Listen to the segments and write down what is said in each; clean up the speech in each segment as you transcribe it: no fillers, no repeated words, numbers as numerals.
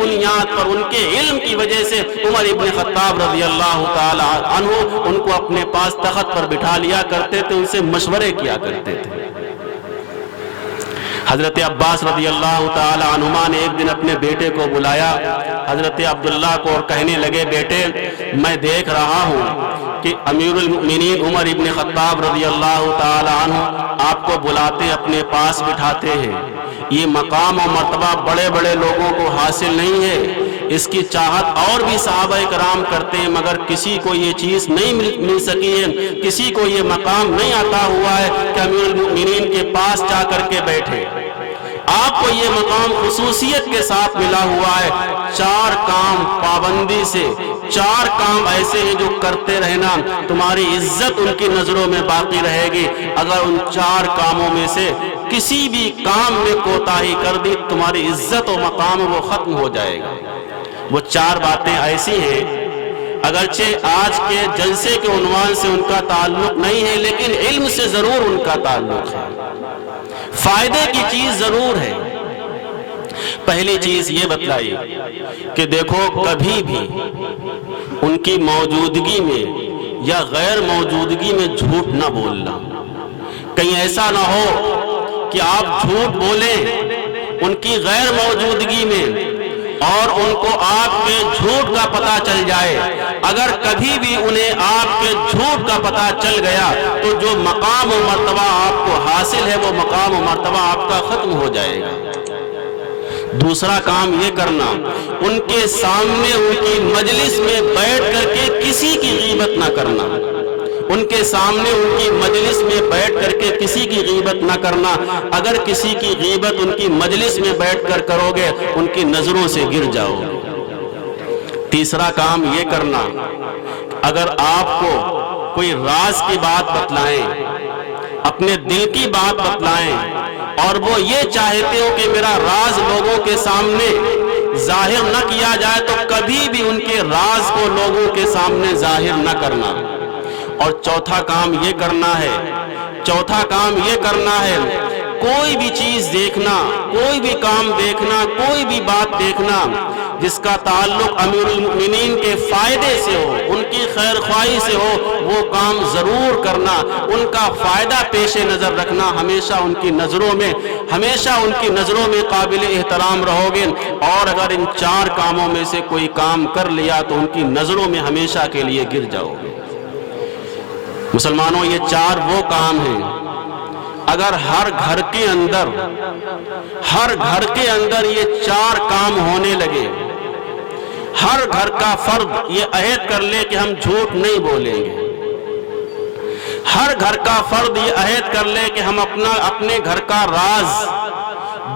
بنیاد پر، ان کے علم کی وجہ سے عمر ابن خطاب رضی اللہ تعالی عنہ ان کو اپنے پاس تخت پر بٹھا لیا کرتے تھے، ان سے مشورے کیا کرتے تھے۔ حضرت عباس رضی اللہ تعالی عنہما نے ایک دن اپنے بیٹے کو بلایا حضرت عبداللہ کو اور کہنے لگے، بیٹے میں دیکھ رہا ہوں کہ امیر المؤمنین عمر ابن خطاب رضی اللہ تعالی عنہ آپ کو بلاتے اپنے پاس بٹھاتے ہیں، یہ مقام و مرتبہ بڑے بڑے لوگوں کو حاصل نہیں ہے، اس کی چاہت اور بھی صحابہ کرام کرتے ہیں مگر کسی کو یہ چیز نہیں مل سکی ہے، کسی کو یہ مقام نہیں عطا ہوا ہے کہ امیر المؤمنین کے پاس جا کر کے بیٹھے۔ آپ کو یہ مقام خصوصیت کے ساتھ ملا ہوا ہے، 4 کام پابندی سے، 4 کام ایسے ہیں جو کرتے رہنا، تمہاری عزت ان کی نظروں میں باقی رہے گی۔ اگر ان 4 کاموں میں سے کسی بھی کام میں کوتاہی کر دی، تمہاری عزت و مقام وہ ختم ہو جائے گا۔ وہ 4 باتیں ایسی ہیں، اگرچہ آج کے جلسے کے عنوان سے ان کا تعلق نہیں ہے، لیکن علم سے ضرور ان کا تعلق ہے، فائدے کی چیز ضرور ہے۔ پہلی چیز یہ بتلائی کہ دیکھو کبھی بھی ان کی موجودگی میں یا غیر موجودگی میں جھوٹ نہ بولنا۔ کہیں ایسا نہ ہو کہ آپ جھوٹ بولیں ان کی غیر موجودگی میں اور ان کو آپ کے جھوٹ کا پتہ چل جائے۔ اگر کبھی بھی انہیں آپ کے جھوٹ کا پتہ چل گیا تو جو مقام و مرتبہ آپ کو حاصل ہے وہ مقام و مرتبہ آپ کا ختم ہو جائے گا۔ دوسرا کام یہ کرنا، ان کے سامنے ان کی مجلس میں بیٹھ کر کے کسی کی غیبت نہ کرنا، ان کے سامنے ان کی مجلس میں بیٹھ کر کے کسی کی غیبت نہ کرنا۔ اگر کسی کی غیبت ان کی مجلس میں بیٹھ کر کرو گے ان کی نظروں سے گر جاؤ گے۔ تیسرا کام یہ کرنا، اگر آپ کو کوئی راز کی بات بتلائیں، اپنے دل کی بات بتلائیں اور وہ یہ چاہتے ہو کہ میرا راز لوگوں کے سامنے ظاہر نہ کیا جائے تو کبھی بھی ان کے راز کو لوگوں کے سامنے ظاہر نہ کرنا۔ اور چوتھا کام یہ کرنا ہے کوئی بھی چیز دیکھنا، کوئی بھی کام دیکھنا، کوئی بھی بات دیکھنا جس کا تعلق امیر المؤمنین کے فائدے سے ہو، ان کی خیر خواہی سے ہو، وہ کام ضرور کرنا، ان کا فائدہ پیش نظر رکھنا، ہمیشہ ان کی نظروں میں قابل احترام رہو گے۔ اور اگر ان 4 کاموں میں سے کوئی کام کر لیا تو ان کی نظروں میں ہمیشہ کے لیے گر جاؤ گے۔ مسلمانوں، یہ 4 وہ کام ہیں، اگر ہر گھر کے اندر یہ 4 کام ہونے لگے، ہر گھر کا فرد یہ عہد کر لے کہ ہم جھوٹ نہیں بولیں گے، ہر گھر کا فرد یہ عہد کر لے کہ ہم اپنے گھر کا راز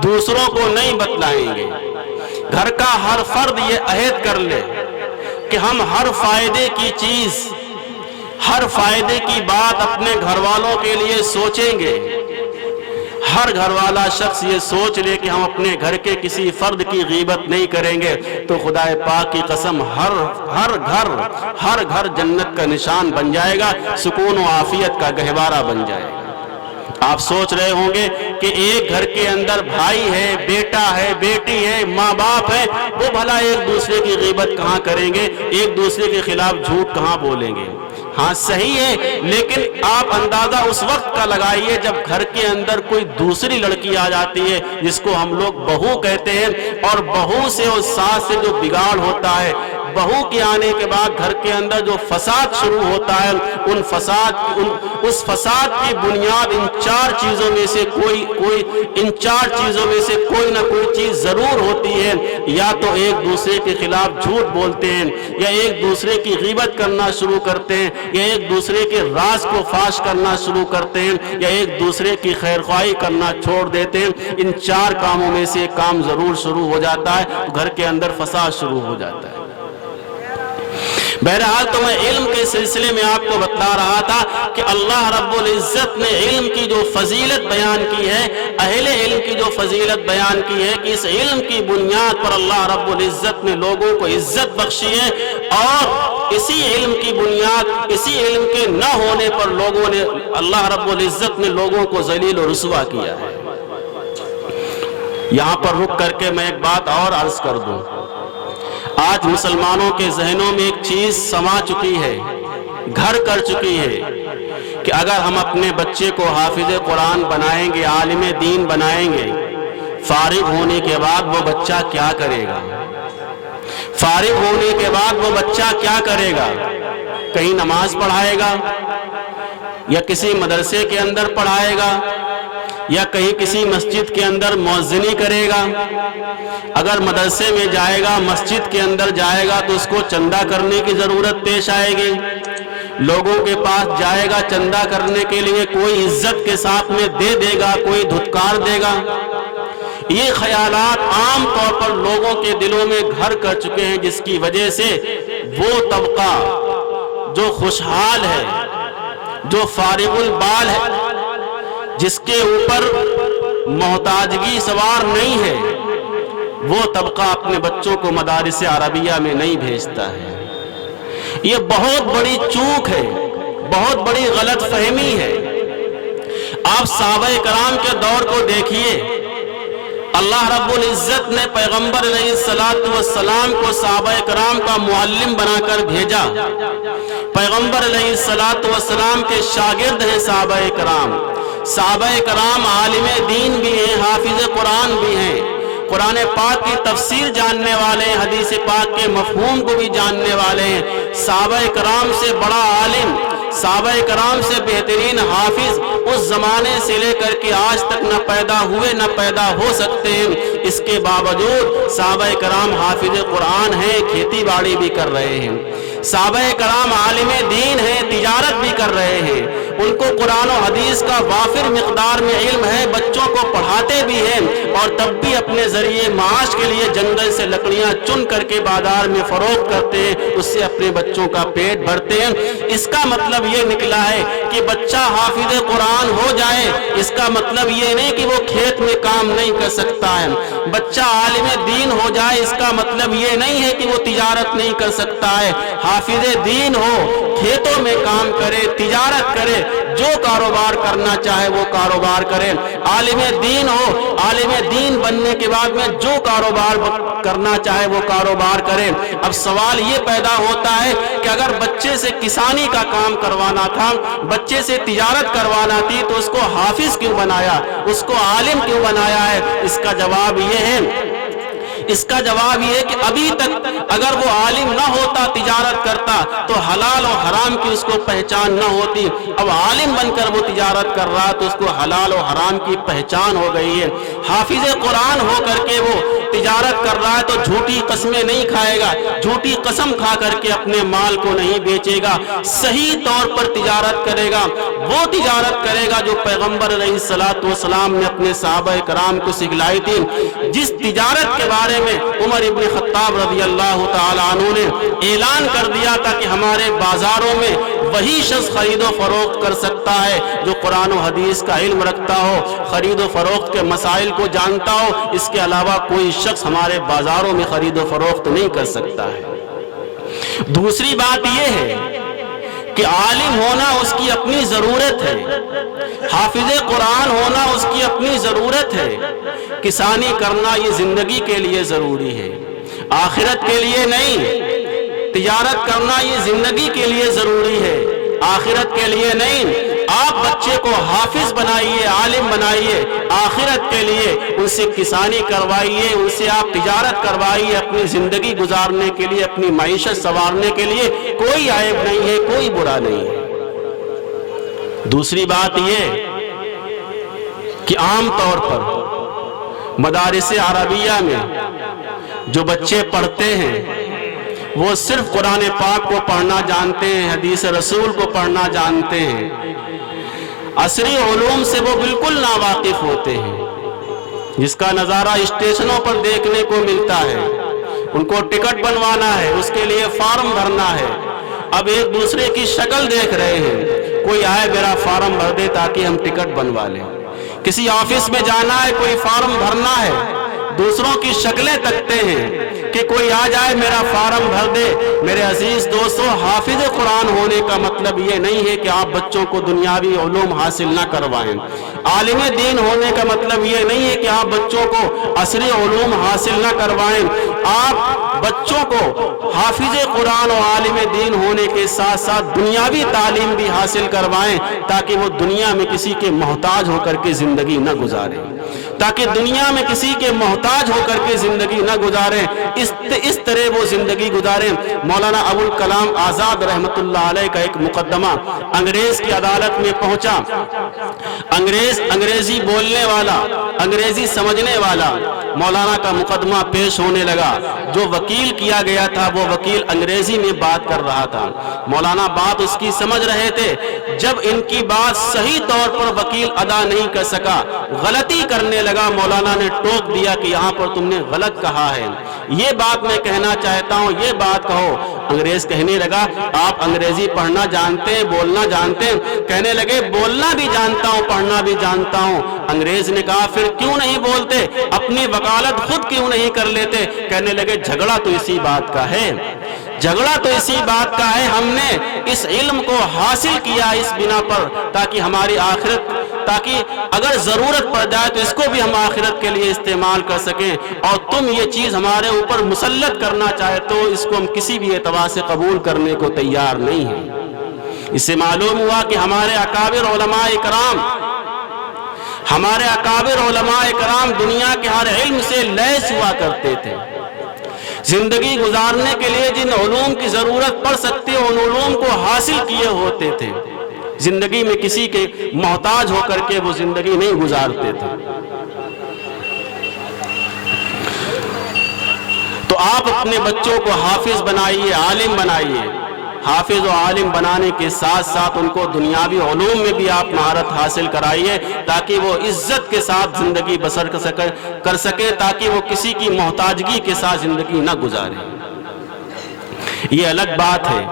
دوسروں کو نہیں بتلائیں گے، گھر کا ہر فرد یہ عہد کر لے کہ ہم ہر فائدے کی چیز، ہر فائدے کی بات اپنے گھر والوں کے لیے سوچیں گے، ہر گھر والا شخص یہ سوچ لے کہ ہم اپنے گھر کے کسی فرد کی غیبت نہیں کریں گے، تو خدا پاک کی قسم ہر گھر جنت کا نشان بن جائے گا، سکون و عافیت کا گہوارہ بن جائے گا۔ آپ سوچ رہے ہوں گے کہ ایک گھر کے اندر بھائی ہے، بیٹا ہے، بیٹی ہے، ماں باپ ہے، وہ بھلا ایک دوسرے کی غیبت کہاں کریں گے، ایک دوسرے کے خلاف جھوٹ کہاں بولیں گے؟ ہاں صحیح ہے، لیکن آپ اندازہ اس وقت کا لگائیے جب گھر کے اندر کوئی دوسری لڑکی آ جاتی ہے جس کو ہم لوگ بہو کہتے ہیں، اور بہو سے اور ساس سے جو بگاڑ ہوتا ہے، بہو کے آنے کے بعد گھر کے اندر جو فساد شروع ہوتا ہے، اس فساد کی بنیاد ان 4 چیزوں میں سے کوئی نہ کوئی چیز ضرور ہوتی ہے۔ یا تو ایک دوسرے کے خلاف جھوٹ بولتے ہیں، یا ایک دوسرے کی غیبت کرنا شروع کرتے ہیں، یا ایک دوسرے کے راز کو فاش کرنا شروع کرتے ہیں، یا ایک دوسرے کی خیر خواہی کرنا چھوڑ دیتے ہیں۔ ان 4 کاموں میں سے ایک کام ضرور شروع ہو جاتا ہے، گھر کے اندر فساد شروع ہو جاتا ہے۔ بہرحال تو میں علم کے سلسلے میں آپ کو بتلا رہا تھا کہ اللہ رب العزت نے علم کی جو فضیلت بیان کی ہے، اہل علم کی جو فضیلت بیان کی ہے کہ اس علم کی بنیاد پر اللہ رب العزت نے لوگوں کو عزت بخشی ہے، اور اسی علم کی بنیاد، اسی علم کے نہ ہونے پر اللہ رب العزت نے لوگوں کو ذلیل و رسوا کیا ہے۔ یہاں پر رک کر کے میں ایک بات اور عرض کر دوں. آج مسلمانوں کے ذہنوں میں ایک چیز سما چکی ہے، گھر کر چکی ہے کہ اگر ہم اپنے بچے کو حافظ قرآن بنائیں گے، عالم دین بنائیں گے، فارغ ہونے کے بعد وہ بچہ کیا کرے گا؟ فارغ ہونے کے بعد وہ بچہ کیا کرے گا؟ کہیں نماز پڑھائے گا، یا کسی مدرسے کے اندر پڑھائے گا، یا کہیں کسی مسجد کے اندر مؤذنی کرے گا؟ اگر مدرسے میں جائے گا، مسجد کے اندر جائے گا تو اس کو چندہ کرنے کی ضرورت پیش آئے گی. لوگوں کے پاس جائے گا چندہ کرنے کے لیے، کوئی عزت کے ساتھ میں دے گا، کوئی دھتکار دے گا. یہ خیالات عام طور پر لوگوں کے دلوں میں گھر کر چکے ہیں، جس کی وجہ سے وہ طبقہ جو خوشحال ہے، جو فارغ البال ہے، جس کے اوپر محتاجگی سوار نہیں ہے، وہ طبقہ اپنے بچوں کو مدارس عربیہ میں نہیں بھیجتا ہے. یہ بہت بڑی چوک ہے، بہت بڑی غلط فہمی ہے. آپ صحابہ کرام کے دور کو دیکھیے، اللہ رب العزت نے پیغمبر علیہ السلام کو صحابہ کرام کا معلم بنا کر بھیجا. پیغمبر علیہ السلام کے شاگرد ہیں صحابہ کرام. صحابہ کرام عالم دین بھی ہیں، حافظ قرآن بھی ہیں، قرآن پاک کی تفسیر جاننے والے ہیں، حدیث پاک کے مفہوم کو بھی جاننے والے ہیں. صحابہ کرام سے بڑا عالم، صحابہ کرام سے بہترین حافظ اس زمانے سے لے کر کے آج تک نہ پیدا ہوئے نہ پیدا ہو سکتے ہیں. اس کے باوجود صحابہ کرام حافظ قرآن ہیں، کھیتی باڑی بھی کر رہے ہیں. صحابہ کرام عالم دین ہیں، تجارت بھی کر رہے ہیں. ان کو قرآن و حدیث کا وافر مقدار میں علم ہے، بچوں کو پڑھاتے بھی ہیں، اور تب بھی اپنے ذریعے معاش کے لیے جنگل سے لکڑیاں چن کر کے بازار میں فروخت کرتے ہیں، اس سے اپنے بچوں کا پیٹ بھرتے ہیں. اس کا مطلب یہ نکلا ہے کہ بچہ حافظ قرآن ہو جائے، اس کا مطلب یہ نہیں کہ وہ کھیت میں کام نہیں کر سکتا ہے. بچہ عالم دین ہو جائے، اس کا مطلب یہ نہیں ہے کہ وہ تجارت نہیں کر سکتا ہے. حافظ دین ہو، کھیتوں میں کام کرے، تجارت کرے، جو کاروبار کرنا چاہے وہ کاروبار کرے. عالم دین ہو، عالم دین بننے کے بعد میں جو کاروبار کرنا چاہے وہ کاروبار کرے. اب سوال یہ پیدا ہوتا ہے کہ اگر بچے سے کسانی کا کام کروانا تھا، بچے سے تجارت کروانا تھی، تو اس کو حافظ کیوں بنایا، اس کو عالم کیوں بنایا ہے؟ اس کا جواب یہ ہے کہ ابھی تک اگر وہ عالم نہ ہوتا، تجارت کرتا، تو حلال و حرام کی اس کو پہچان نہ ہوتی. اب عالم بن کر وہ تجارت کر رہا تو اس کو حلال و حرام کی پہچان ہو گئی ہے. حافظ قرآن ہو کر کے وہ تجارت کر رہا ہے تو جھوٹی قسمیں نہیں کھائے گا، جھوٹی قسم کھا کر کے اپنے مال کو نہیں بیچے گا، صحیح طور پر تجارت کرے گا. وہ تجارت کرے گا جو پیغمبر علیہ السلام نے اپنے صحابہ کرام کو سکھلائی تھی. جس تجارت کے بارے میں عمر ابن خطاب رضی اللہ تعالی عنہ نے اعلان کر دیا تھا کہ ہمارے بازاروں میں وہی شخص خرید و فروخت کر سکتا ہے جو قرآن و حدیث کا علم رکھتا ہو، خرید و فروخت کے مسائل کو جانتا ہو. اس کے علاوہ کوئی شخص ہمارے بازاروں میں خرید و فروخت نہیں کر سکتا ہے. دوسری بات یہ ہے کہ عالم ہونا اس کی اپنی ضرورت ہے، حافظ قرآن ہونا اس کی اپنی ضرورت ہے. کسانی کرنا یہ زندگی کے لیے ضروری ہے، آخرت کے لیے نہیں. تجارت کرنا یہ زندگی کے لیے ضروری ہے، آخرت کے لیے نہیں. آپ بچے کو حافظ بنائیے، عالم بنائیے، آخرت کے لیے ان سے کسانی کروائیے، ان سے آپ تجارت کروائیے، اپنی زندگی گزارنے کے لیے، اپنی معیشت سنوارنے کے لیے. کوئی عیب نہیں ہے، کوئی برا نہیں ہے. دوسری بات یہ کہ عام طور پر مدارس عربیہ میں جو بچے پڑھتے ہیں وہ صرف قرآن پاک کو پڑھنا جانتے ہیں، حدیث رسول کو پڑھنا جانتے ہیں، عصری علوم سے وہ بالکل ناواقف ہوتے ہیں. جس کا نظارہ اسٹیشنوں پر دیکھنے کو ملتا ہے، ان کو ٹکٹ بنوانا ہے، اس کے لیے فارم بھرنا ہے. اب ایک دوسرے کی شکل دیکھ رہے ہیں، کوئی آئے میرا فارم بھر دے تاکہ ہم ٹکٹ بنوا لیں. کسی آفس میں جانا ہے، کوئی فارم بھرنا ہے، دوسروں کی شکلیں تکتے ہیں کہ کوئی آ جائے میرا فارم بھر دے۔ میرے عزیز دوستو، حافظ قرآن ہونے کا مطلب یہ نہیں ہے کہ آپ بچوں کو دنیاوی علوم حاصل نہ کروائیں۔ عالم دین ہونے کا مطلب یہ نہیں ہے کہ آپ بچوں کو عصری علوم حاصل نہ کروائیں۔ آپ بچوں کو حافظ قرآن و عالم دین ہونے کے ساتھ ساتھ دنیاوی تعلیم بھی حاصل کروائیں، تاکہ وہ دنیا میں کسی کے محتاج ہو کر کے زندگی نہ گزارے، تاکہ دنیا میں کسی کے محتاج ہو کر کے زندگی نہ گزاریں، اس طرح وہ زندگی گزاریں۔ مولانا ابوالکلام آزاد رحمت اللہ علیہ کا ایک مقدمہ انگریز کی عدالت میں پہنچا۔ انگریزی بولنے والا، انگریزی سمجھنے والا مولانا کا مقدمہ پیش ہونے لگا۔ جو وکیل کیا گیا تھا وہ وکیل انگریزی میں بات کر رہا تھا، مولانا بات اس کی سمجھ رہے تھے۔ جب ان کی بات صحیح طور پر وکیل ادا نہیں کر سکا، غلطی کرنے لگا، مولانا نے ٹوک دیا کہ یہاں پر تم نے غلط کہا ہے، یہ بات میں کہنا چاہتا ہوں، یہ بات کہو۔ انگریز کہنے لگا آپ انگریزی پڑھنا جانتے ہیں، بولنا جانتے ہیں؟ کہنے لگے بولنا بھی جانتا ہوں، پڑھنا بھی جانتا ہوں۔ انگریز نے کہا پھر کیوں نہیں بولتے، اپنی وکالت خود کیوں نہیں کر لیتے؟ کہنے لگے جھگڑا تو اسی بات کا ہے، جھگڑا تو اسی بات کا ہے، ہم نے اس علم کو حاصل کیا اس بنا پر تاکہ ہماری آخرت، تاکہ اگر ضرورت پڑ جائے تو اس کو بھی ہم آخرت کے لیے استعمال کر سکیں، اور تم یہ چیز ہمارے اوپر مسلط کرنا چاہے تو اس کو ہم کسی بھی اعتبار سے قبول کرنے کو تیار نہیں ہیں۔ اس سے معلوم ہوا کہ ہمارے اکابر علماء کرام، ہمارے اکابر علماء کرام دنیا کے ہر علم سے لیس ہوا کرتے تھے۔ زندگی گزارنے کے لیے جن علوم کی ضرورت پڑ سکتی ہے ان علوم کو حاصل کیے ہوتے تھے، زندگی میں کسی کے محتاج ہو کر کے وہ زندگی نہیں گزارتے تھے۔ تو آپ اپنے بچوں کو حافظ بنائیے، عالم بنائیے۔ حافظ و عالم بنانے کے ساتھ ساتھ ان کو دنیاوی علوم میں بھی آپ مہارت حاصل کرائیے، تاکہ وہ عزت کے ساتھ زندگی بسر کر سکے، تاکہ وہ کسی کی محتاجگی کے ساتھ زندگی نہ گزارے۔ یہ الگ بات ہے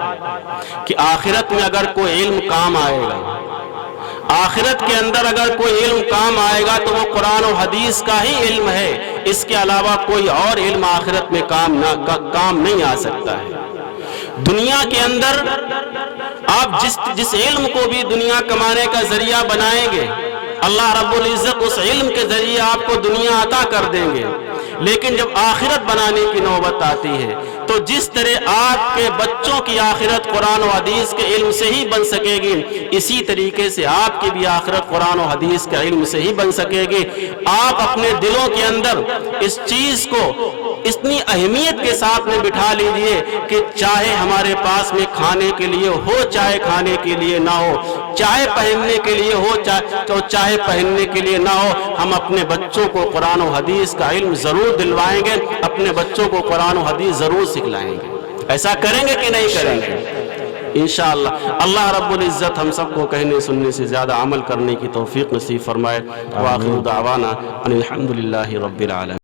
کہ آخرت میں اگر کوئی علم کام آئے گا، آخرت کے اندر اگر کوئی علم کام آئے گا تو وہ قرآن و حدیث کا ہی علم ہے، اس کے علاوہ کوئی اور علم آخرت میں کام نہیں آ سکتا ہے۔ دنیا کے اندر آپ جس علم کو بھی دنیا کمانے کا ذریعہ بنائیں گے، اللہ رب العزت اس علم کے ذریعے آپ کو دنیا عطا کر دیں گے، لیکن جب آخرت بنانے کی نوبت آتی ہے تو جس طرح آپ کے بچوں کی آخرت قرآن و حدیث کے علم سے ہی بن سکے گی، اسی طریقے سے آپ کی بھی آخرت قرآن و حدیث کے علم سے ہی بن سکے گی۔ آپ اپنے دلوں کے اندر اس چیز کو اتنی اہمیت کے ساتھ میں بٹھا لیجئے کہ چاہے ہمارے پاس میں کھانے کے لیے ہو، چاہے کھانے کے لیے نہ ہو، چاہے پہننے کے لیے ہو، چاہے پہننے کے لیے نہ ہو، ہم اپنے بچوں کو قرآن و حدیث کا علم ضرور دلوائیں گے، اپنے بچوں کو قرآن و حدیث ضرور سکھلائیں گے۔ ایسا کریں گے کہ نہیں کریں گے؟ انشاءاللہ اللہ رب العزت ہم سب کو کہنے سننے سے زیادہ عمل کرنے کی توفیق نصیب فرمائے۔ وآخر دعوانا ان الحمدللہ رب العالمین۔